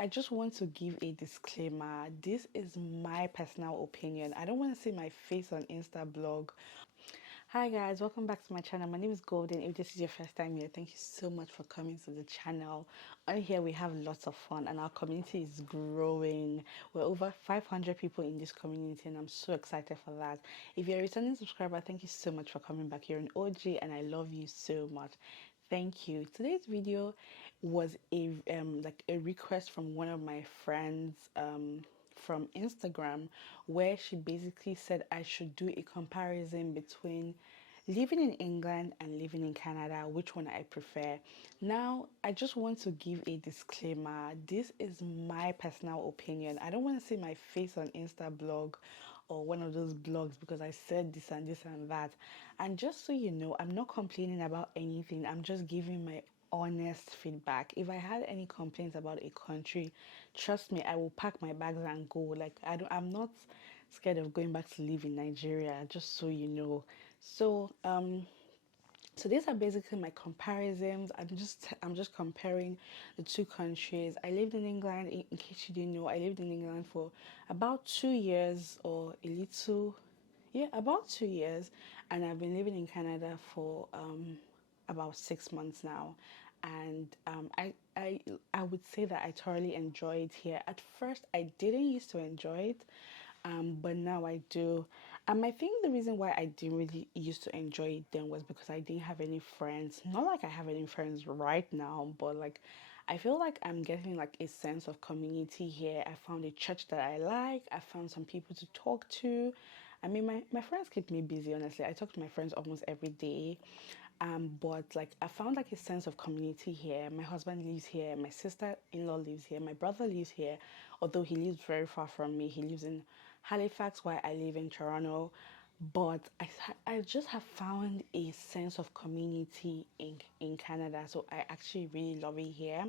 I just want to give a disclaimer. This is my personal opinion. I don't want to see my face on Insta blog. Hi guys, welcome back to my channel. My name is Golden. If this is your first time here, thank you so much for coming to the channel. On here we have lots of fun and our community is growing. We're over 500 people in this community and I'm so excited for that. If you're a returning subscriber, thank you so much for coming back. You're an OG and I love you so much. Thank you. Today's video was a request from one of my friends from Instagram, where she basically said I should do a comparison between living in England and living in Canada, which one I prefer. Now, I just want to give a disclaimer. This is my personal opinion. I don't want to see my face on Insta blog or one of those blogs because I said this and this and that. And just so you know, I'm not complaining about anything. I'm just giving my honest feedback. If I had any complaints about a country, trust me, I will pack my bags and go. Like I'm not scared of going back to live in Nigeria, just so you know. So these are basically my comparisons. I'm just comparing the two countries. I lived in England, in case you didn't know, I lived in England for about 2 years or a little, yeah, about 2 years, and I've been living in Canada for about 6 months now. And I would say that I thoroughly enjoy it here. At first, I didn't used to enjoy it, but now I do. I think the reason why I didn't really used to enjoy it then was because I didn't have any friends. Not like I have any friends right now, but like I feel like I'm getting like a sense of community here. I found a church that I like. I found some people to talk to. I mean, my friends keep me busy, honestly. I talk to my friends almost every day. But like I found like a sense of community here. My husband lives here, my sister-in-law lives here, my brother lives here, although he lives very far from me. He lives in Halifax while I live in Toronto. But I just have found a sense of community in Canada. So I actually really love it here.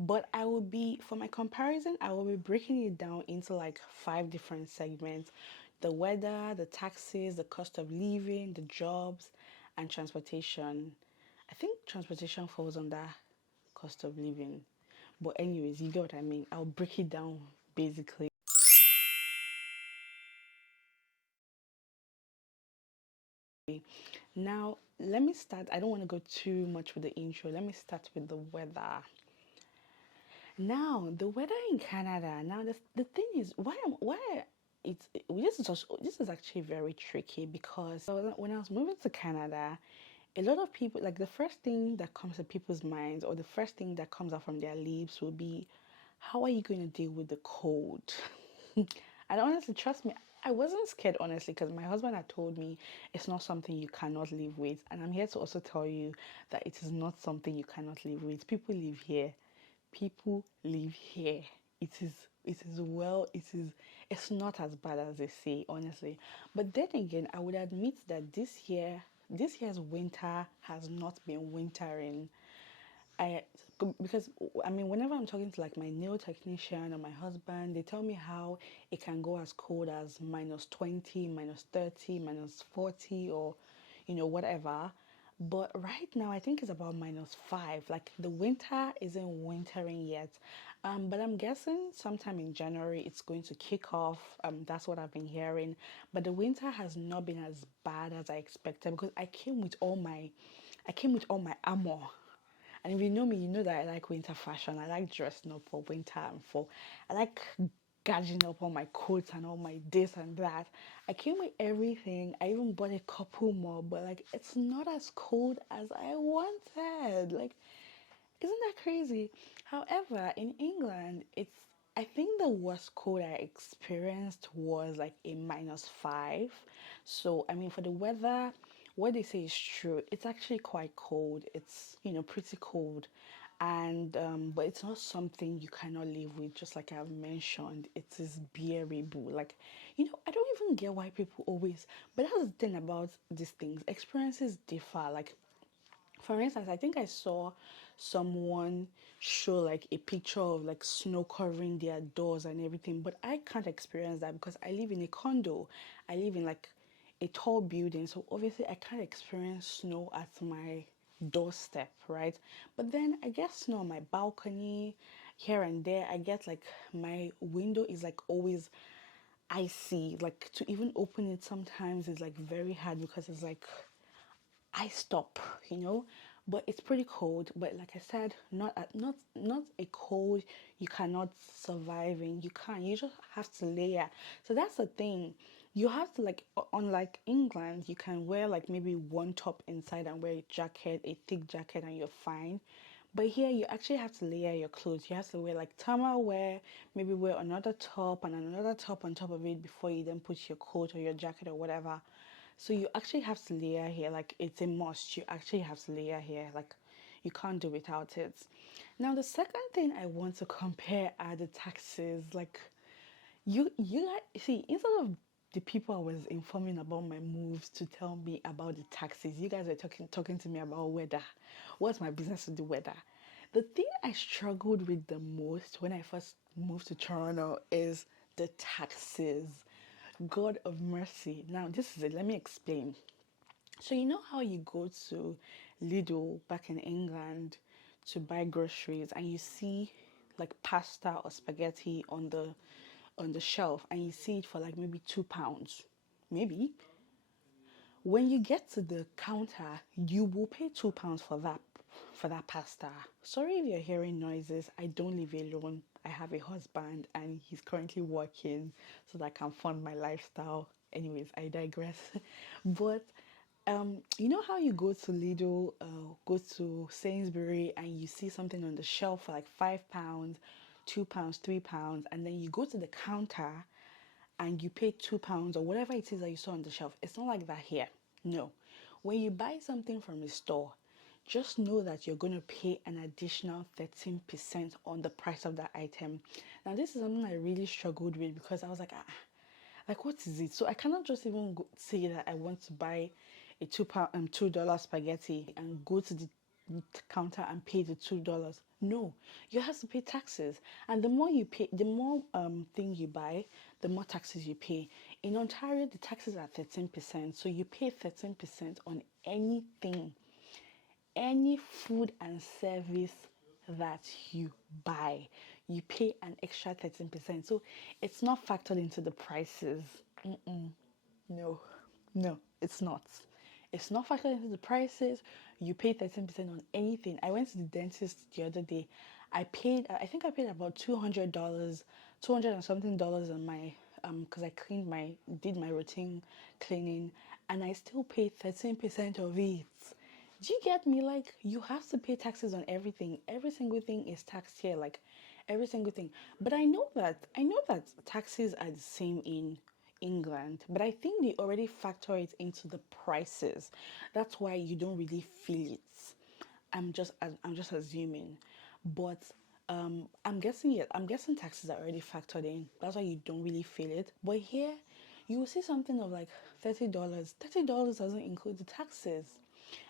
But for my comparison, I will be breaking it down into like 5 different segments: the weather, the taxes, the cost of living, the jobs, and transportation. I think transportation falls under cost of living. But anyways, you get what I mean. I'll break it down basically. Now, let me start. I don't want to go too much with the intro. Let me start with the weather. Now, the weather in Canada. Now, the thing is, this is actually very tricky because when I was moving to Canada, a lot of people, like, the first thing that comes to people's minds or the first thing that comes out from their lips will be, how are you going to deal with the cold? And honestly, trust me, I wasn't scared, honestly, because my husband had told me it's not something you cannot live with. And I'm here to also tell you that it is not something you cannot live with. People live here. It's not as bad as they say, honestly. But then again, I would admit that this year's winter has not been wintering. I because I mean, whenever I'm talking to like my nail technician or my husband, they tell me how it can go as cold as -20, -30, -40, or whatever. But right now, I think it's about -5. Like the winter isn't wintering yet. But I'm guessing sometime in January it's going to kick off. That's what I've been hearing. But the winter has not been as bad as I expected because I came with all my armor. And if you know me, you know that I like winter fashion. I like dressing up for winter and for. I like gathering up all my coats and all my this and that. I came with everything. I even bought a couple more, but like it's not as cold as I wanted. Like, isn't that crazy? However, in England, I think the worst cold I experienced was like a -5. So, I mean, for the weather, what they say is true. It's actually quite cold. It's, pretty cold. And, but it's not something you cannot live with, just like I've mentioned. It is bearable. Like, I don't even get why people always, but that's the thing about these things. Experiences differ. Like, for instance, I think I saw someone show like a picture of like snow covering their doors and everything, but I can't experience that because I live in a condo. I live in like a tall building, so obviously I can't experience snow at my doorstep, right? But then I get snow on my balcony. here and there. I get like my window is like always icy. Like to even open it sometimes is like very hard because it's like I stop, you know. But it's pretty cold. But like I said, not a cold you cannot survive in. You can't. You just have to layer. So that's the thing. You have to like unlike England, you can wear like maybe one top inside and wear a jacket, a thick jacket, and you're fine. But here you actually have to layer your clothes. You have to wear like thermal wear, maybe wear another top and another top on top of it before you then put your coat or your jacket or whatever. So you actually have to layer here, like it's a must. You actually have to layer here, like you can't do without it. Now the second thing I want to compare are the taxes. Like you guys see, instead of the people I was informing about my moves to tell me about the taxes, you guys were talking to me about weather. What's my business with the weather? The thing I struggled with the most when I first moved to Toronto is the taxes. God of mercy. Now, this is it. Let me explain. So, you know how you go to Lidl back in England to buy groceries and you see like pasta or spaghetti on the shelf and you see it for like maybe £2. Maybe. When you get to the counter, you will pay £2 for that pasta. Sorry if you're hearing noises. I don't live alone. I have a husband and he's currently working so that I can fund my lifestyle. Anyways, I digress. But you know how you go to Lidl, go to Sainsbury, and you see something on the shelf for like £5, £2, £3, and then you go to the counter and you pay £2 or whatever it is that you saw on the shelf. It's not like that here. No. When you buy something from a store, just know that you're going to pay an additional 13% on the price of that item. Now, this is something I really struggled with because I was like, what is it? So I cannot just even say that I want to buy a $2 spaghetti and go to the counter and pay the $2. No, you have to pay taxes, and the more you pay, the more thing you buy, the more taxes you pay. In Ontario, the taxes are 13%, so you pay 13% on anything, any food and service that you buy. You pay an extra 13%, so it's not factored into the prices. No, no, it's not. It's not factored into the prices. You pay 13% on anything. I went to the dentist the other day. I think I paid about $200, 200 and something dollars on my, because I did my routine cleaning, and I still paid 13% of it. Do you get me? Like, you have to pay taxes on everything. Every single thing is taxed here, like every single thing. But I know that taxes are the same in England, but I think they already factor it into the prices. That's why you don't really feel it. I'm just assuming, but I'm guessing taxes are already factored in. That's why you don't really feel it. But here, you will see something of like $30. $30 doesn't include the taxes.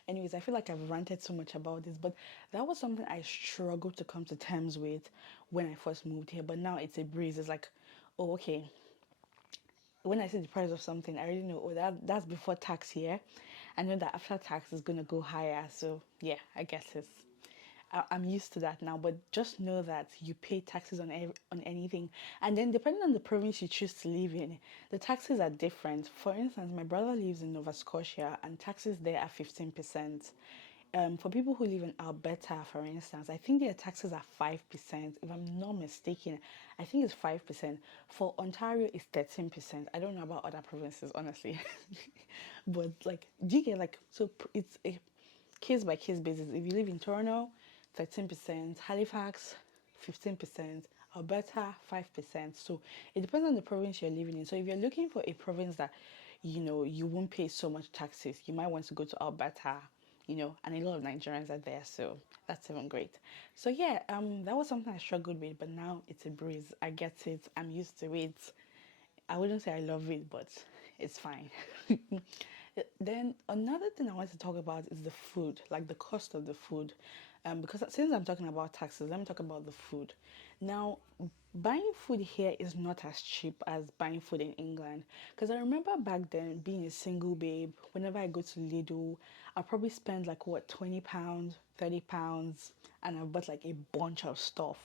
Anyways, I feel like I've ranted so much about this, but that was something I struggled to come to terms with when I first moved here. But now it's a breeze. It's like, oh, okay, when I see the price of something, I already know, oh, that's before tax here. I know that after tax is gonna go higher. So yeah, I guess I'm used to that now. But just know that you pay taxes on anything, and then depending on the province you choose to live in, the taxes are different. For instance, my brother lives in Nova Scotia, and taxes there are 15%. For people who live in Alberta, for instance, I think their taxes are 5%. If I'm not mistaken, I think it's 5%. For Ontario, it's 13%. I don't know about other provinces, honestly. But like, do you get like, so it's a case by case basis. If you live in Toronto, 13%, Halifax, 15%, Alberta, 5%. So it depends on the province you're living in. So if you're looking for a province that, you won't pay so much taxes, you might want to go to Alberta, and a lot of Nigerians are there, so that's even great. So yeah, that was something I struggled with, but now it's a breeze. I get it. I'm used to it. I wouldn't say I love it, but it's fine. Then another thing I want to talk about is the food, like the cost of the food. Because since I'm talking about taxes, let me talk about the food. Now, buying food here is not as cheap as buying food in England. Because I remember back then being a single babe, whenever I go to Lidl, I probably spend like what, £20, £30, and I bought like a bunch of stuff.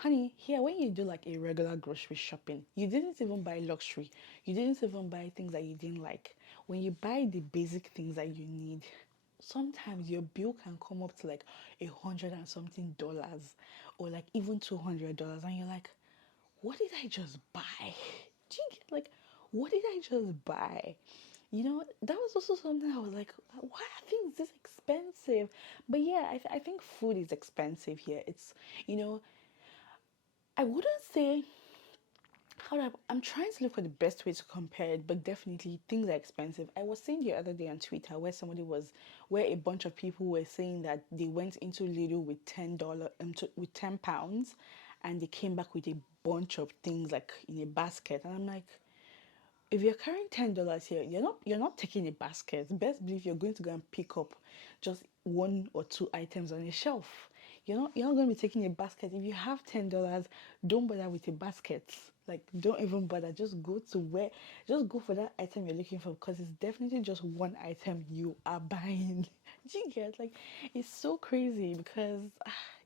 Honey, here when you do like a regular grocery shopping, you didn't even buy luxury. You didn't even buy things that you didn't like. When you buy the basic things that you need, sometimes your bill can come up to like $100 and something, or like even $200, and you're like, what did I just buy? Do you get like, what did I just buy? That was also something I was like, why are things this expensive? But yeah, I think food is expensive here. You know, I wouldn't say I'm trying to look for the best way to compare it, but definitely things are expensive. I was saying the other day on Twitter where a bunch of people were saying that they went into Lidl with with £10, and they came back with a bunch of things like in a basket, and I'm like, if you're carrying $10 here, you're not taking a basket. Best believe you're going to go and pick up just one or two items on a shelf. You're not going to be taking a basket. If you have $10, don't bother with a basket. Like, don't even bother. Just go for that item you're looking for, because it's definitely just one item you are buying. Do you get, like, it's so crazy because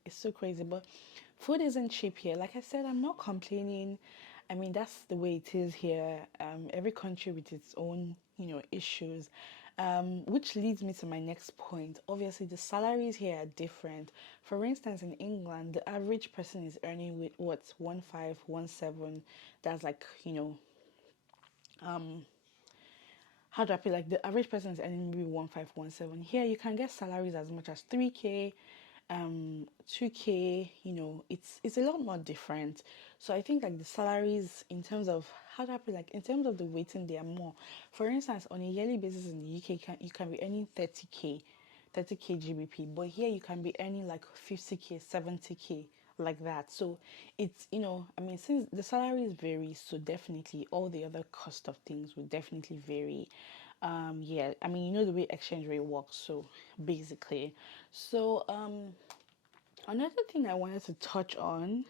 it's so crazy. But food isn't cheap here. Like I said, I'm not complaining. I mean, that's the way it is here. Every country with its own, issues. Which leads me to my next point. Obviously, the salaries here are different. For instance, in England, the average person is earning with what 1.5, 1.7. That's like, how do I feel, like the average person is earning maybe 1.5, 1.7. Here you can get salaries as much as 3K, 2K. It's a lot more different. So I think like the salaries, in terms of how do I feel, like in terms of the weighting, they are more. For instance, on a yearly basis in the UK, you can be earning 30K GBP, but here you can be earning like 50K, 70K, like that. So I mean, since the salaries vary, so definitely all the other cost of things will definitely vary. Yeah, I mean, the way exchange rate works, so basically. So another thing I wanted to touch on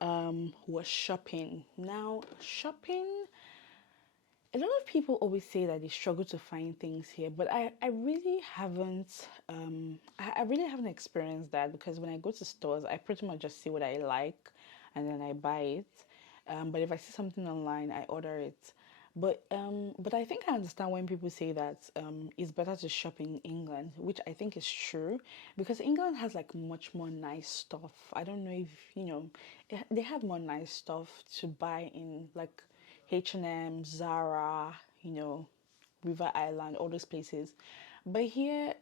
was shopping. Now, shopping, a lot of people always say that they struggle to find things here, but I really haven't I really haven't experienced that, because when I go to stores, I pretty much just see what I like and then I buy it. But if I see something online, I order it. But I think I understand when people say that it's better to shop in England, which I think is true, because England has like much more nice stuff. I don't know if they have more nice stuff to buy in, like H&M, Zara, River Island, all those places. But here,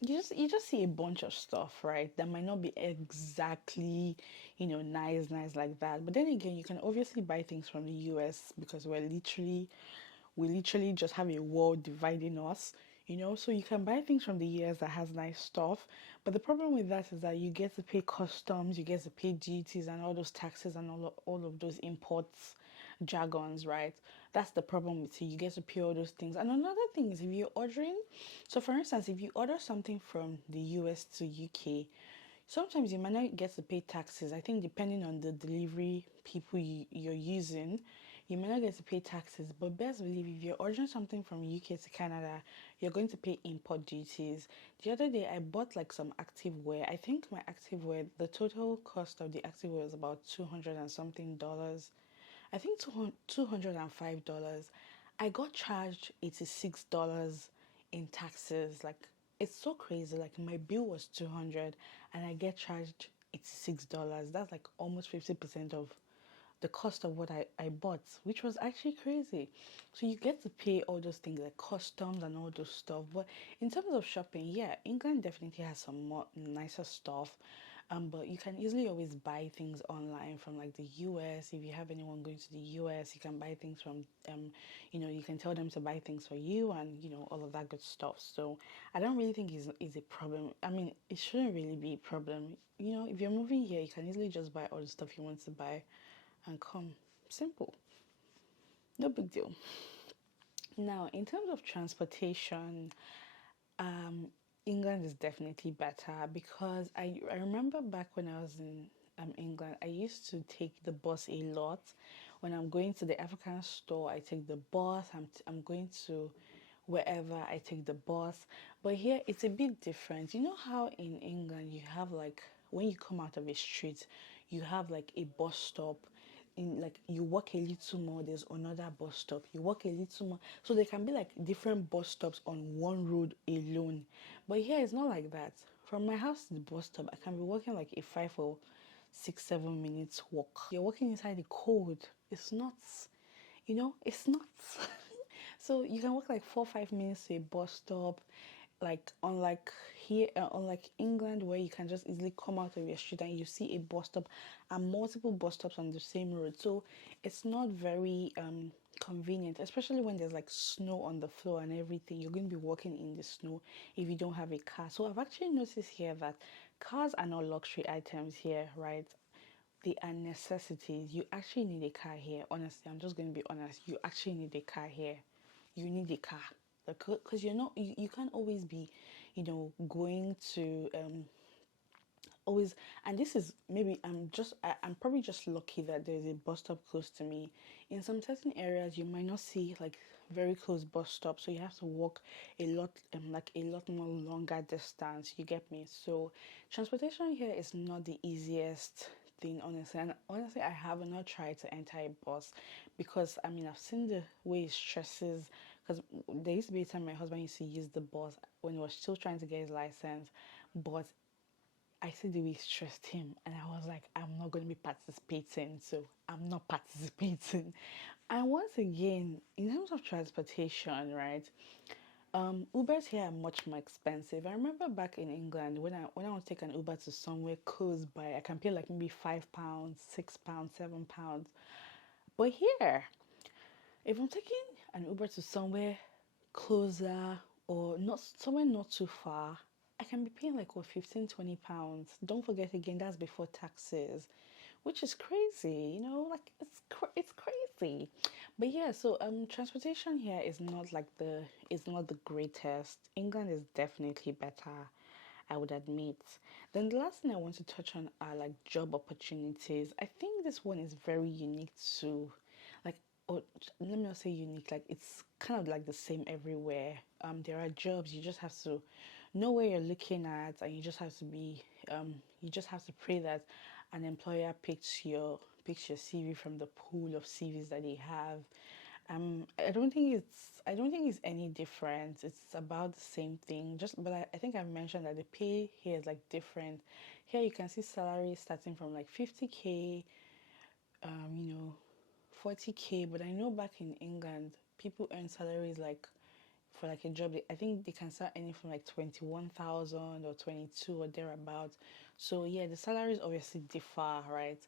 you just see a bunch of stuff, right? That might not be exactly, nice like that. But then again, you can obviously buy things from the US, because we literally just have a wall dividing us. So you can buy things from the US that has nice stuff, but the problem with that is that you get to pay customs, you get to pay duties and all those taxes and all of those imports jargons, right? That's the problem with it. You get to pay all those things. And another thing is, if you're ordering, so for instance, if you order something from the US to UK, sometimes you might not get to pay taxes. I think depending on the delivery people you're using, you may not get to pay taxes. But best believe, if you're ordering something from UK to Canada, you're going to pay import duties. The other day, I bought like some activewear. I think my activewear, the total cost of the activewear was about 200 and something dollars. I think $205. I got charged $86 in taxes. Like, it's so crazy. Like, my bill was 200 and I get charged $86. That's like almost 50% of the cost of what I bought, which was actually crazy. So you get to pay all those things like customs and all those stuff. But in terms of shopping, yeah, England definitely has some more nicer stuff. But you can easily always buy things online from like the US. If you have anyone going to the US, you can buy things from you can tell them to buy things for you, and all of that good stuff. So I don't really think is a problem. I mean, it shouldn't really be a problem. If you're moving here, you can easily just buy all the stuff you want to buy and come. Simple. No big deal. Now, in terms of transportation, um, England is definitely better, because I remember back when I was in England, I used to take the bus a lot. When I'm going to the African store, I take the bus. I'm going to wherever, I take the bus. But here it's a bit different. You know how in England you have like, when you come out of a street, you have like a bus stop. In like you walk a little more, there's another bus stop. You walk a little more, so there can be like different bus stops on one road alone. But here it's not like that. From my house to the bus stop, I can be walking like a 5 or 6, 7 minutes walk. You're walking inside the cold. It's not, it's not. So you can walk like 4 or 5 minutes to a bus stop, like unlike England, where you can just easily come out of your street and you see a bus stop and multiple bus stops on the same road. So it's not very convenient, especially when there's like snow on the floor and everything. You're going to be walking in the snow if you don't have a car. So I've actually noticed here that cars are not luxury items here, right? They are necessities. You actually need a car here. Honestly, I'm just going to be honest. You actually need a car here. You need a car, because you can't always be, going to always. And this is maybe I'm probably just lucky that there's a bus stop close to me. In some certain areas, you might not see like very close bus stops, so you have to walk a lot, like a lot more longer distance. You get me? So transportation here is not the easiest thing, honestly. And honestly, I have not tried to enter a bus because I mean I've seen the way it stresses. Because there used to be a time my husband used to use the bus when he was still trying to get his license, but I see the way it stressed him, and I was like, I'm not going to be participating, so I'm not participating. And once again, in terms of transportation, right? Ubers here are much more expensive. I remember back in England when I want to take an Uber to somewhere close by, I can pay like maybe £5, £6, £7. But here, if I'm taking an Uber to somewhere closer or not somewhere not too far, I can be paying like what, 15, £20. Don't forget again, that's before taxes, which is crazy, like it's crazy. But yeah, so transportation here is not the greatest. England is definitely better, I would admit. Then the last thing I want to touch on are like job opportunities. I think this one is very unique too. Like, or let me not say unique, like it's kind of like the same everywhere. There are jobs, you just have to know where you're looking at, and you just have to pray that an employer picks your CV from the pool of CVs that they have. I don't think it's any different. It's about the same thing. But I think I've mentioned that the pay here is like different. Here you can see salaries starting from like 50K, um, you know, 40K. But I know back in England, people earn salaries like for like a job. I think they can start earning from like 21,000 or 22 or thereabouts. So yeah, the salaries obviously differ, right?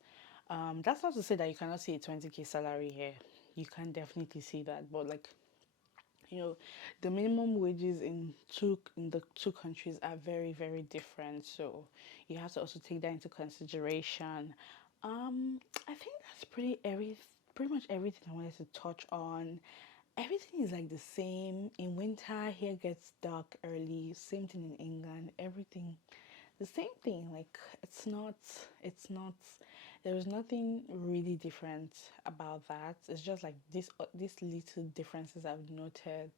That's not to say that you cannot see a 20K salary here. You can definitely see that, but like you know, the minimum wages in the two countries are very, very different. So you have to also take that into consideration. I think that's pretty much everything I wanted to touch on. Everything is like the same. In winter, here gets dark early. Same thing in England. Everything the same thing. Like it's not there is nothing really different about that. It's just like these little differences I've noted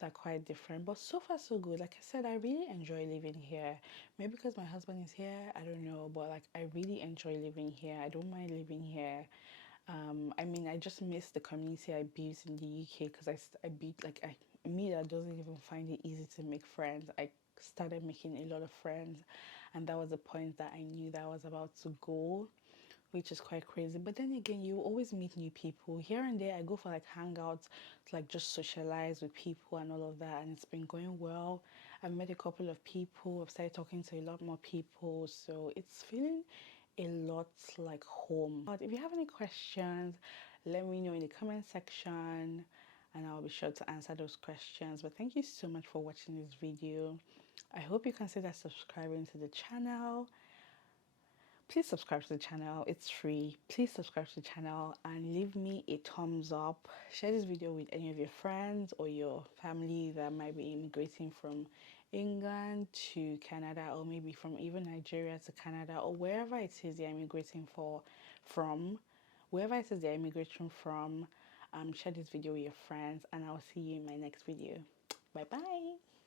that are quite different, but so far so good. Like I said, I really enjoy living here. Maybe because my husband is here, I don't know, but like I really enjoy living here. I don't mind living here. I mean, I just miss the community I built in the UK, because I built like me that doesn't even find it easy to make friends. I started making a lot of friends, and that was the point that I knew that I was about to go, which is quite crazy. But then again, you always meet new people. Here and there, I go for like hangouts to like just socialize with people and all of that, and it's been going well. I've met a couple of people, I've started talking to a lot more people, so it's feeling a lot like home. But if you have any questions, let me know in the comment section, and I'll be sure to answer those questions. But thank you so much for watching this video. I hope you consider subscribing to the channel. Please subscribe to the channel, it's free. Please subscribe to the channel and leave me a thumbs up. Share this video with any of your friends or your family that might be immigrating from England to Canada, or maybe from even Nigeria to Canada, or wherever it is they're immigrating from. Wherever it is they're immigrating from, share this video with your friends, and I'll see you in my next video. Bye bye.